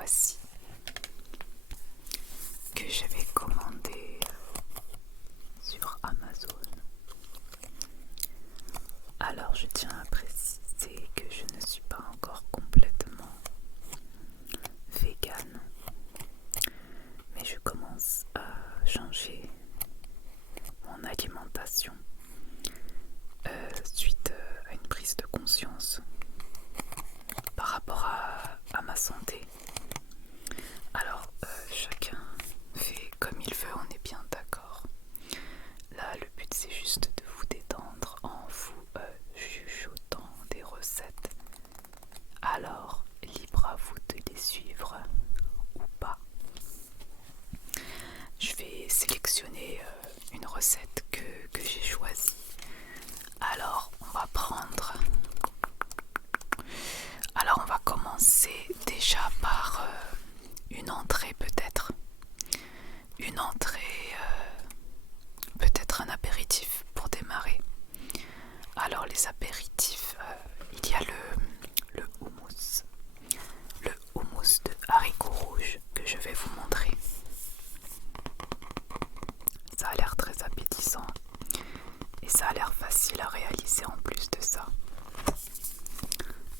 voici que j'avais commandé sur Amazon. Alors je tiens à préciser que je ne suis pas encore complètement végane, mais je commence à changer mon alimentation suite à une prise de conscience par rapport à ma santé. Alors chacun fait comme il veut, on est bien d'accord. Là le but c'est juste de vous détendre en vous chuchotant des recettes. Alors libre à vous de les suivre ou pas. Je vais sélectionner une recette que j'ai choisie. Alors on va commencer déjà par une entrée peut-être. Une entrée, peut-être un apéritif pour démarrer. Alors les apéritifs, il y a le houmous. Le houmous de haricots rouges que je vais vous montrer. Ça a l'air très appétissant et ça a l'air facile à réaliser en plus de ça.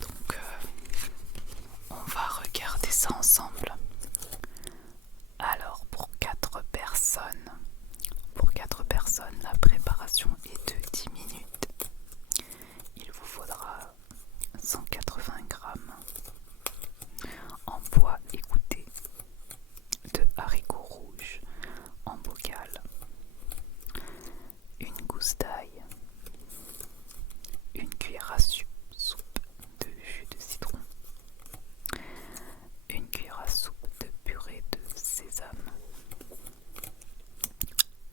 Donc on va regarder ça ensemble. Alors pour 4 personnes, la préparation est de 10 minutes. Il vous faudra 180 grammes en poids égoutté de haricots rouges en bocal, une gousse d'ail, une cuillère à soupe de jus de citron, une cuillère à soupe de purée de sésame,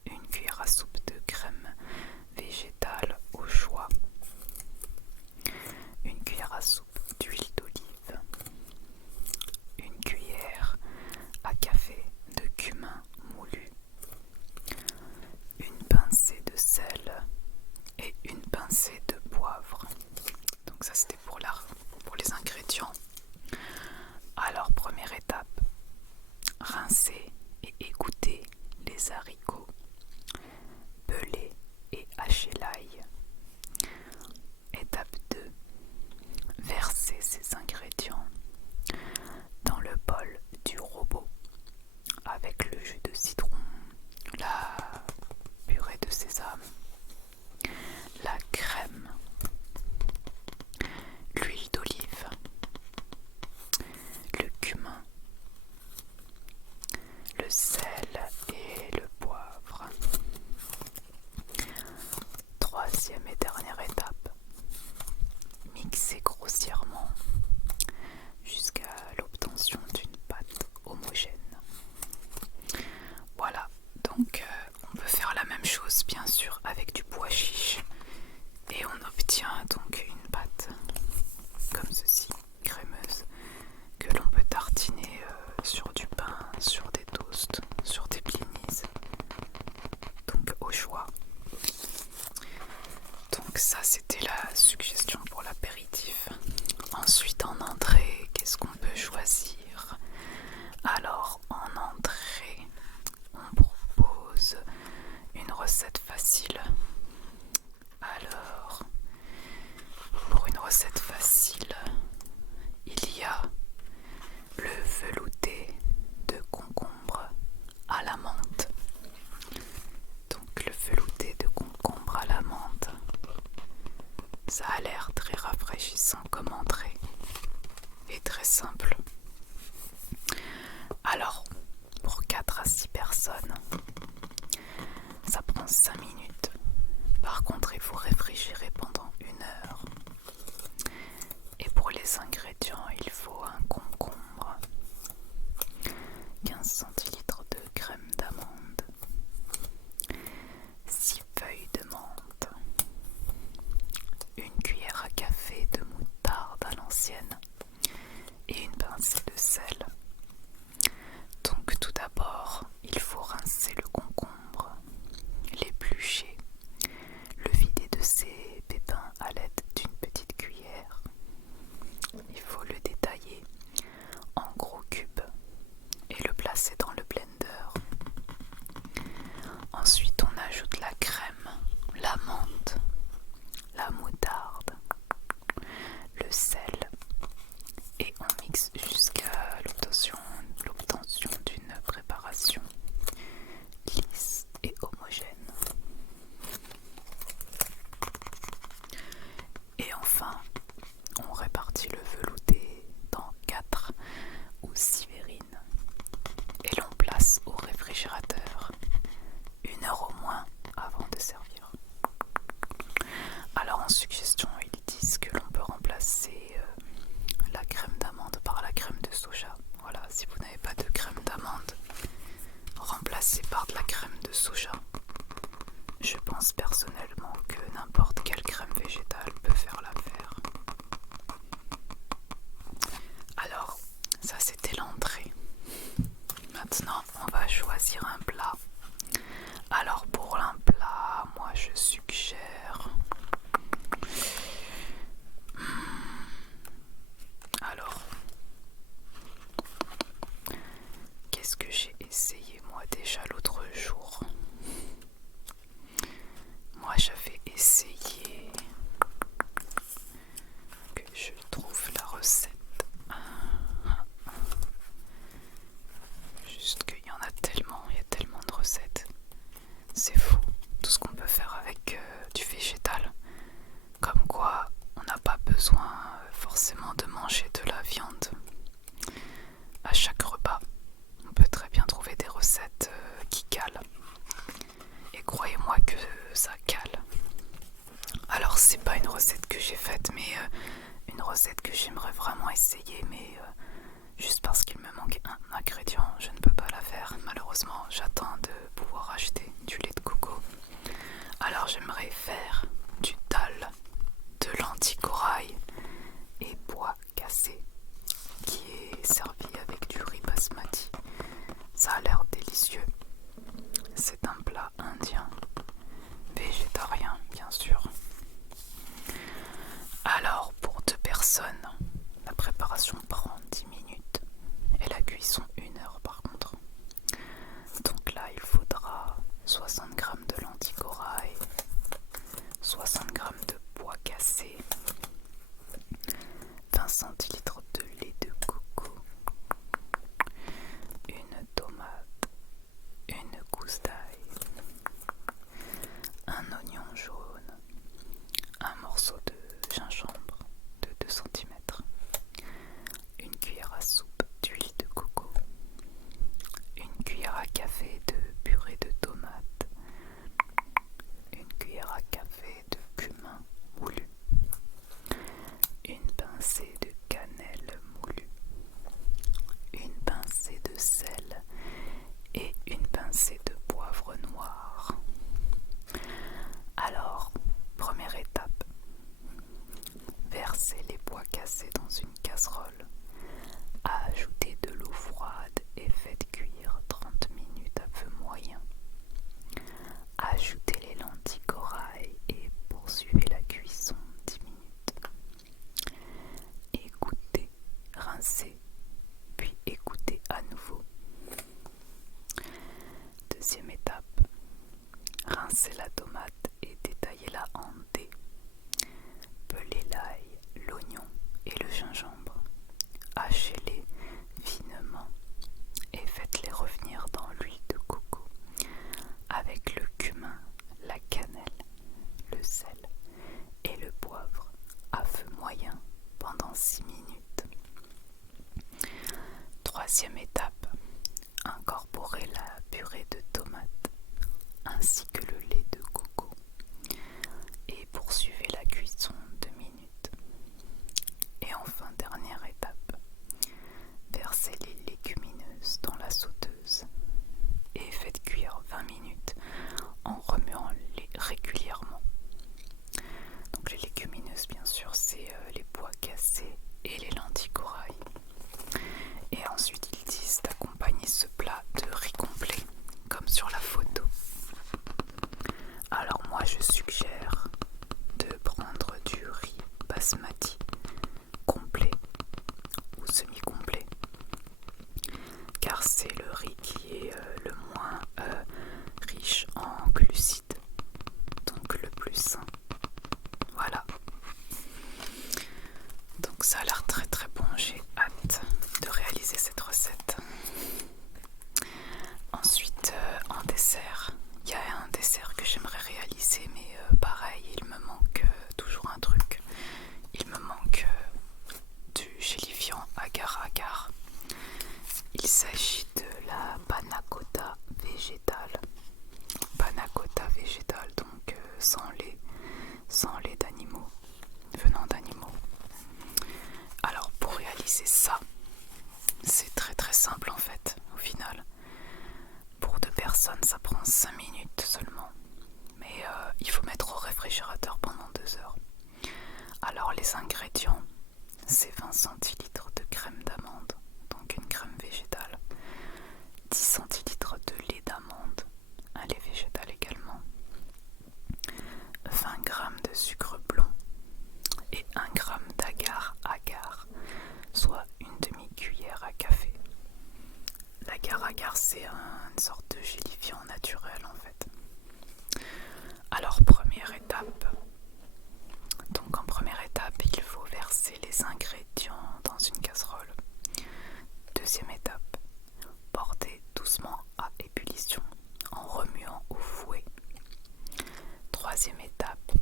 une cuillère à soupe de crème végétale au choix, une cuillère à soupe d'huile d'olive, une cuillère à café de cumin moulu, une pincée de sel et une pincée de poivre. Donc ça c'était pour les ingrédients. Alors première étape, rincer et égoutter les haricots, peler et hacher l'ail. Étape 2, verser ces ingrédients dans le bol du robot avec le jus de citron, la purée de sésame, la crème, l'huile d'olive, le cumin, le sel et le poivre. Troisième et dernière étape, mixer grossièrement jusqu'à l'obtention d'une pâte homogène. Voilà, donc on peut faire la même chose bien sûr avec du pois chiche et on obtient donc une pâte comme ceci, crémeuse, que l'on peut tartiner sur du pain, sur des toasts, sur des blinis, donc au choix. Donc ça c'était la suggestion pour l'apéritif. Ensuite en entrée, qu'est-ce qu'on peut choisir? Alors en entrée, on propose une recette facile. Alors, pour une recette facile, il y a le velouté de concombre à la menthe. Donc le velouté de concombre à la menthe, ça a l'air très rafraîchissant comme entrée et très simple. Alors, pour 4 à 6 personnes, ça prend 5 minutes. Par contre, il faut réfrigérer pendant 1 heure. Et pour les ingrédients, il faut un concombre, 15 centilitres de crème d'amande, 6 feuilles de menthe, une cuillère à café de moutarde à l'ancienne et une pincée Troisième étape, incorporez la purée de tomates ainsi que le lait de coco et poursuivez la cuisson 2 minutes. Et enfin, dernière étape, versez les légumineuses dans la sauteuse et faites cuire 20 minutes en remuant régulièrement. Donc les légumineuses, bien sûr, c'est les pois cassés et les lentilles corail. Et ensuite, ils disent d'accompagner ce plat de riz complet, comme sur la photo. Alors moi, je suggère de prendre du riz basmati complet ou semi-complet, car c'est le riz qui est le moins riche en glucides, donc le plus sain. Voilà. Donc ça a l'air très très bon, j'ai hâte de réaliser cette recette. Ensuite, en dessert, il y a un dessert que j'aimerais réaliser, mais pareil, il me manque toujours un truc. Il me manque du gélifiant agar-agar. Il s'agit de la panna cotta végétale. Panna cotta végétale, donc sans lait d'animaux, venant d'animaux. Alors pour réaliser ça, c'est très très simple en fait, au final. Pour 2 personnes, ça prend 5 minutes seulement. Mais il faut mettre au réfrigérateur pendant 2 heures. Alors les ingrédients, c'est 20 centilitres de crème d'amande, donc une crème végétale, 10 centilitres de lait d'amande, un lait végétal également, 20 g de sucre blond et 1 g d'agar-agar, soit une demi-cuillère à café. L'agar-agar, c'est une sorte de gélifiant naturel en fait. Alors première étape. Donc en première étape, il faut verser les ingrédients dans une casserole. Deuxième étape, portez doucement à ébullition en remuant au fouet. Troisième étape,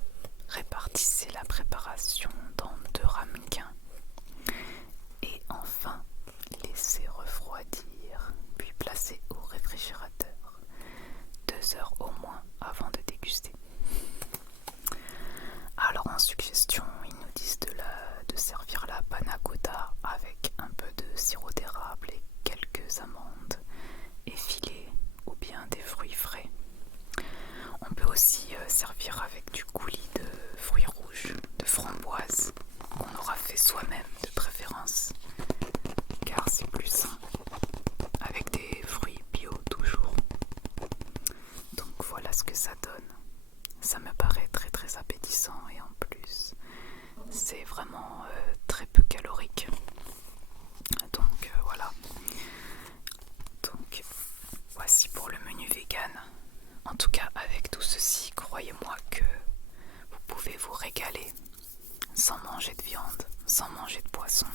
répartissez la préparation dans 2 ramequins. Et enfin, laissez refroidir, puis placez au réfrigérateur 2 heures au moins avant de déguster. Alors en suggestion, ils nous disent de servir la panna cotta avec un peu de sirop d'érable et quelques amandes effilées ou bien des fruits frais. On peut aussi servir avec du coulis de fruits rouges, de framboises, qu'on aura fait soi-même de préférence, car c'est plus sain, avec des fruits bio toujours. Donc voilà ce que ça donne. Ça me paraît très très appétissant et en plus c'est vraiment très peu calorique. Donc voilà. Donc voici pour le menu vegan. En tout cas avec tout ceci, croyez-moi que vous pouvez vous régaler sans manger de viande, sans manger de poisson.